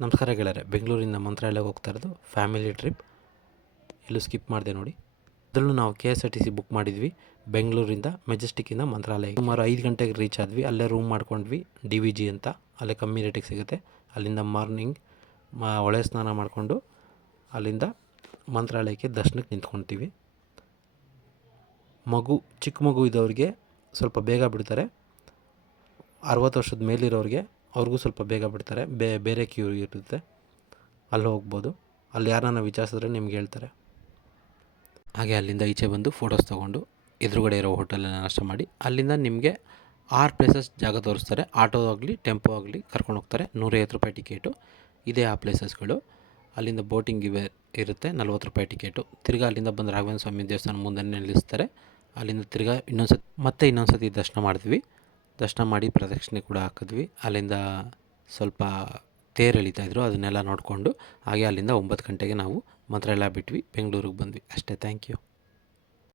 ನಮಸ್ಕಾರ ಗೆಳೆಯರೆ, ಬೆಂಗಳೂರಿಂದ ಮಂತ್ರಾಲಯಕ್ಕೆ ಹೋಗ್ತಾ ಇರೋದು ಫ್ಯಾಮಿಲಿ ಟ್ರಿಪ್. ಎಲ್ಲೂ ಸ್ಕಿಪ್ ಮಾಡಿದೆ ನೋಡಿ. ಅದರಲ್ಲೂ ನಾವು KSRTC ಬುಕ್ ಮಾಡಿದ್ವಿ ಬೆಂಗಳೂರಿಂದ ಮೆಜೆಸ್ಟಿಕ್ಕಿಂದ ಮಂತ್ರಾಲಯ. ಸುಮಾರು 5 ಗಂಟೆಗೆ ರೀಚ್ ಆದ್ವಿ. ಅಲ್ಲೇ ರೂಮ್ ಮಾಡ್ಕೊಂಡ್ವಿ, DVG ಅಂತ. ಅಲ್ಲೇ ಕಮ್ಮಿ ರೇಟಿಗೆ ಸಿಗುತ್ತೆ. ಅಲ್ಲಿಂದ ಮಾರ್ನಿಂಗ್ ಹೊಳೆ ಸ್ನಾನ ಮಾಡಿಕೊಂಡು ಅಲ್ಲಿಂದ ಮಂತ್ರಾಲಯಕ್ಕೆ ದರ್ಶನಕ್ಕೆ ನಿಂತ್ಕೊಳ್ತೀವಿ. ಚಿಕ್ಕ ಮಗು ಇದ್ದವ್ರಿಗೆ ಸ್ವಲ್ಪ ಬೇಗ ಬಿಡ್ತಾರೆ. 60 ವರ್ಷದ ಮೇಲಿರೋರಿಗೆ ಅವ್ರಿಗೂ ಸ್ವಲ್ಪ ಬೇಗ ಬಿಡ್ತಾರೆ. ಬೇರೆ ಕ್ಯೂ ಇರುತ್ತೆ, ಅಲ್ಲಿ ಹೋಗ್ಬೋದು. ಅಲ್ಲಿ ಯಾರನ್ನ ವಿಚಾರಿಸಿದ್ರೆ ನಿಮ್ಗೆ ಹೇಳ್ತಾರೆ. ಹಾಗೆ ಅಲ್ಲಿಂದ ಈಚೆ ಬಂದು ಫೋಟೋಸ್ ತೊಗೊಂಡು ಎದುರುಗಡೆ ಇರೋ ಹೋಟೆಲಲ್ಲಿ ನಾಷ್ಟ ಮಾಡಿ ಅಲ್ಲಿಂದ ನಿಮಗೆ 6 ಪ್ಲೇಸಸ್ ಜಾಗ ತೋರಿಸ್ತಾರೆ. ಆಟೋ ಆಗಲಿ ಟೆಂಪೋ ಆಗಲಿ ಕರ್ಕೊಂಡು ಹೋಗ್ತಾರೆ. 150 ರೂಪಾಯಿ ಟಿಕೆಟು. ಇದೇ ಆ ಪ್ಲೇಸಸ್ಗಳು. ಅಲ್ಲಿಂದ ಬೋಟಿಂಗ್ ಇರುತ್ತೆ, 40 ರೂಪಾಯಿ ಟಿಕೆಟು. ತಿರ್ಗಿ ಅಲ್ಲಿಂದ ಬಂದು ರಾಘವೇಂದ್ರ ಸ್ವಾಮಿ ದೇವಸ್ಥಾನ ಮುಂದೆ ನಿಲ್ಲಿಸ್ತಾರೆ. ಅಲ್ಲಿಂದ ತಿರ್ಗಿ ಇನ್ನೊಂದು ಸತಿ ದರ್ಶನ ಮಾಡಿದ್ವಿ. ದರ್ಶನ ಮಾಡಿ ಪ್ರದಕ್ಷಿಣೆ ಕೂಡ ಹಾಕಿದ್ವಿ. ಅಲ್ಲಿಂದ ಸ್ವಲ್ಪ ತೇರು ಎಳಿತಾಯಿದ್ರು, ಅದನ್ನೆಲ್ಲ ನೋಡಿಕೊಂಡು ಹಾಗೆ ಅಲ್ಲಿಂದ 9 ಗಂಟೆಗೆ ನಾವು ಮಂತ್ರಾಲಯ ಬಿಟ್ವಿ, ಬೆಂಗಳೂರಿಗೆ ಬಂದ್ವಿ ಅಷ್ಟೇ. Thank you.